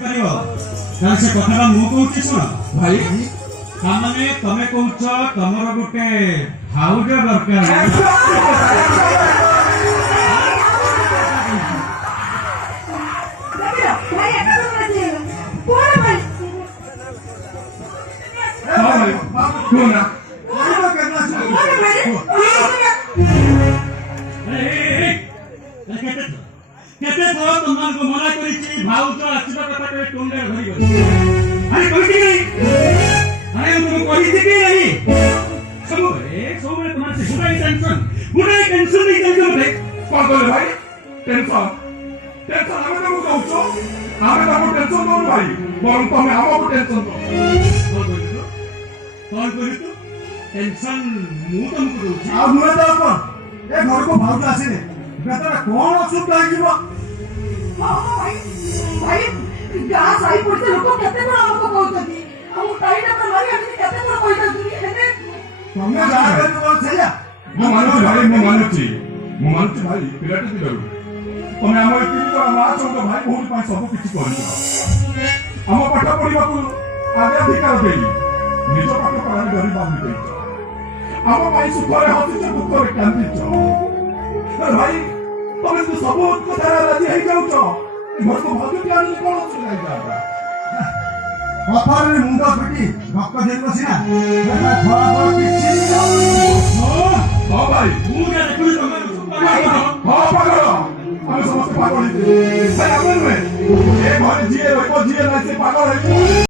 କରିବ ତାହେଲେ ସେ କଥାଟା ମୁଁ କହୁଛି ଶୁଣ ଭାଇ ତାମାନେ ତମେ କହୁଛ ତମର ଗୋଟେ ଭାଉଜ ଦରକାର କେତେ ଥର ତୁମମାନଙ୍କୁ ମନା କରିଛି ଭାଉଜ ଆସିବା କଥା କେବେ ଟୁଣ୍ଡରେ ଧରିବ ଆରେ କହିଛି କି ଆରେ ମୁଁ କହିଛି କି ନାହିଁ ସବୁବେଳେ তোমার ସେଗୁଡାই ଟେନସନ ଗୁଡାଏ ଟେନସନ ନେଇ ଚାଲିଛ ମତେ କଣ କହିଲେ ଭାଇ ଟେନସନ ଟେନସନ ଆମେ ତମକୁ ଦଉଛୁ ଆମେ ତମକୁ ଟେନସନ ଦଉନୁ ଭାଇ ବରଂ ତମେ ଆମକୁ ଟେନସନ ଦଉ କଣ କରିଛୁ ଟେନସନ ମୁଁ ତମକୁ ଦଉଛି ଆଉ ନୁହେଁ ତ କଣ ଏ ଘରକୁ ଭାଉଜ ଆସିଲେ ବେତରା କଣ ଅସୁବିଧା ହେଇଯିବ ଭାଇ ଗାଁ ସାହି ପଡ଼ିଶା ଲୋକ କେତେ କଣ ଆମକୁ କହୁଛନ୍ତି ଆଉ ଟାଇଟା ତ ମାରି ଆମେ କେତେ କଣ କହିଥାନ୍ତି ହେଲେ ତମେ ଯାହା କରିବ ସେଇଆ ମୁଁ ମାନୁଛି ଭାଇ ମୁଁ ମାନୁଛି ଭାଇ ପିଲାଟି ଦିଗରୁ ତମେ ଆମ ତିନି ଜଣ ମା ଚଉଦ ଭାଇ ଭଉଣୀ ପାଇଁ ସବୁ କିଛି କରିଛ ଆମ ପାଠ ପଢିବାକୁ ଆଗ୍ରାଧିକାର ଦେଇ ନିଜ ପାଠ ପଢାରେ ଗରିବ ବାନ୍ଧି ଦେଇଛ ଆମ ପାଇଁ ସୁଖରେ ହସିଛ ଦୁଃଖରେ କାନ୍ଦିଛ ଭାଇ ତମେ ଯଦି ସବୁ କଥାରେ ରାଜି ହେଇଯାଉଛ ଘରକୁ ଭାବୁଛି ଆଣିଲେ କଣ ଅସୁବିଧା ହେଇଯାନ୍ତା କଥାରେ ମୁଣ୍ଡ ଫିଟି ରକ୍ତ ଦେଇ ବସିନା ଫଳାଫଳ କିଛି ହଁ ଭାଇ ମୁଁ ଯାହା ଦେଖୁଛି ତମେ ହଁ ପାଗଳ ଆମେ ସମସ୍ତେ ପାଗଳ ହେଇଛେ ଭାଇ ଆମେ ନୁହେଁ ଏ ଘରେ ଯିଏ ରହିବ ଯିଏ ନାହିଁ ସେ ପାଗଳ ହେଇଯିବ